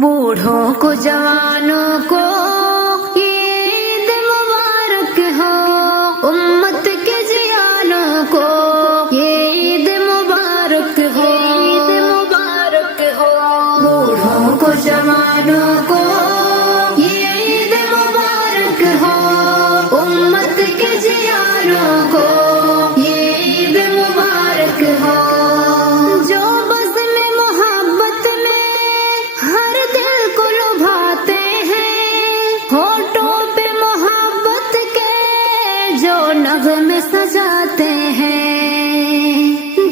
بوڑھوں کو جوانوں کو عید مبارک ہو، امت کے جیانوں کو عید مبارک ہو، عید مبارک ہو۔ بوڑھوں کو جوانوں کو عید مبارک ہو، امت کے جیانوں کو عید مبارک ہو۔ جو بزم محبت میں ہر دل کو لبھاتے ہیں، ہونٹوں پہ محبت کے جو نغمے سجاتے ہیں،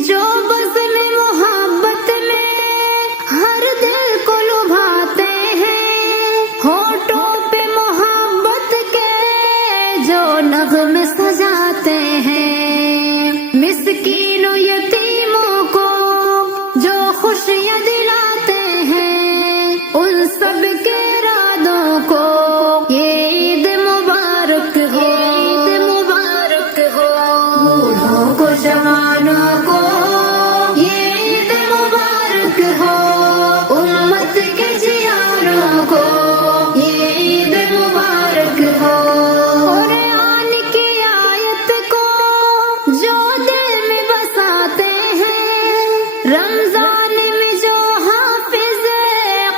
جو بزم محبت میں ہر دل کو لبھاتے ہیں، ہونٹوں پہ محبت کے جو نغمے سجاتے ہیں، مسکینوں یتیموں کو جو خوشیاں دلاتے ہیں، ان سب کے ارادوں کو یہ عید مبارک ہو، عید مبارک ہو۔ بوڑھوں کو جوانوں کو یہ عید مبارک ہو، امت کے جیانوں کو یہ عید مبارک ہو۔ قرآن کی آیت کو جو دل میں بساتے ہیں، رمضان میں جو حافظ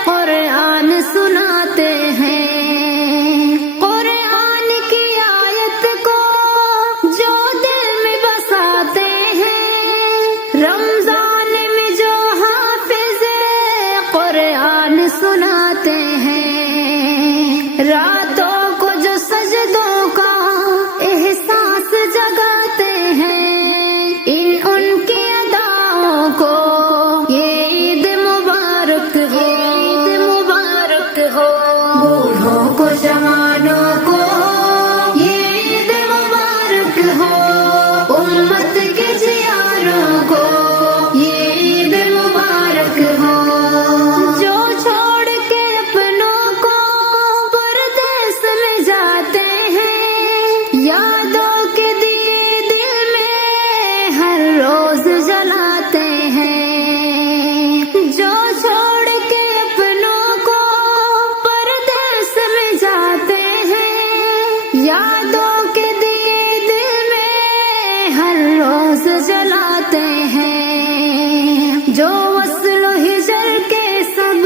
قرآن سناتے ہیں، قرآن کی آیت کو جو دل میں بساتے ہیں، رمضان میں جو حافظ قرآن سناتے ہیں، راتوں کو جو سجدوں کا احساس جگاتے ہیں، ان کی اداؤں کو یہ عید مبارک ہو، عید مبارک ہو۔ بوڑھوں کو جوانوں کو یہ عید مبارک ہو، امت کے جیانوں کو یہ عید مبارک ہو۔ جو چھوڑ کے اپنوں کو پردیس میں جاتے ہیں، یادوں کے دیے دل میں ہر روز جلاتے ہیں، جو چھوڑ کے اپنوں کو پردیس میں جاتے ہیں، یادوں کے دیے دل میں ہر روز جلاتے ہیں، جو وصل و ہجر کے سب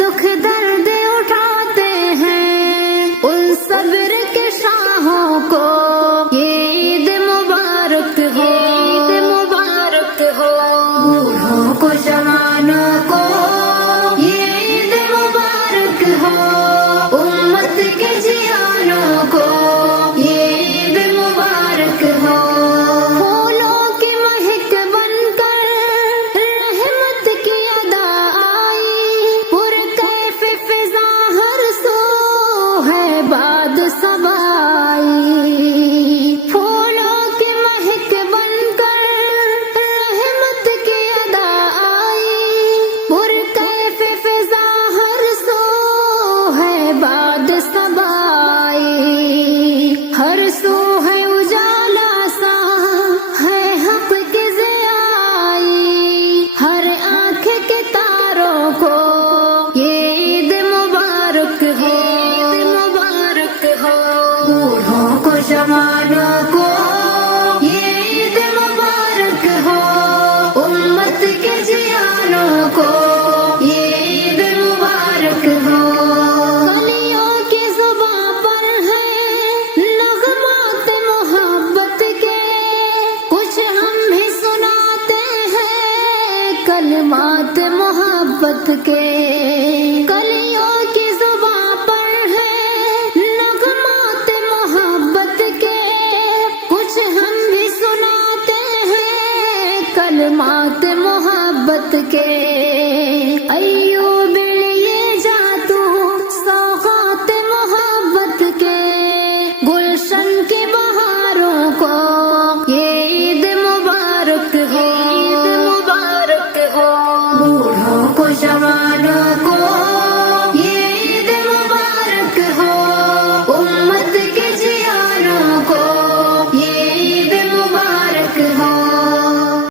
دکھ درد اٹھاتے ہیں، ان صبر کے شاہوں کو یہ عید مبارک ہو، عید مبارک ہو۔ بوڑھوں کو جوانوں کو یہ عید مبارک ہو، امت کے جیانوں کو یہ عید مبارک ہو۔ پھولوں کی مہک بن کر رحمت کی ادا آئی، پرکیف فضا ہر سو ہے باد سبائی، پھولوں کی مہک بن کر رحمت کی ادا آئی، پرکیف فضا ہر سو ہے باد سبائی، ہر سو ہے اجالا سا ہے حق کی ضیائی، ہر آنکھ کے تاروں کو یہ عید مبارک ہو، عید مبارک ہو۔ بوڑھوں کو جوانوں کو یہ عید مبارک ہو، امت کے جیانوں کو یہ عید مبارک ہو۔ کلیوں کی زباں پر ہے نغمات محبت کے، کچھ ہم بھی سناتے ہیں کلمات محبت کے، کلیوں کی زباں پر ہے نغمات محبت کے، کچھ ہم بھی سناتے ہیں کلمات محبت کے۔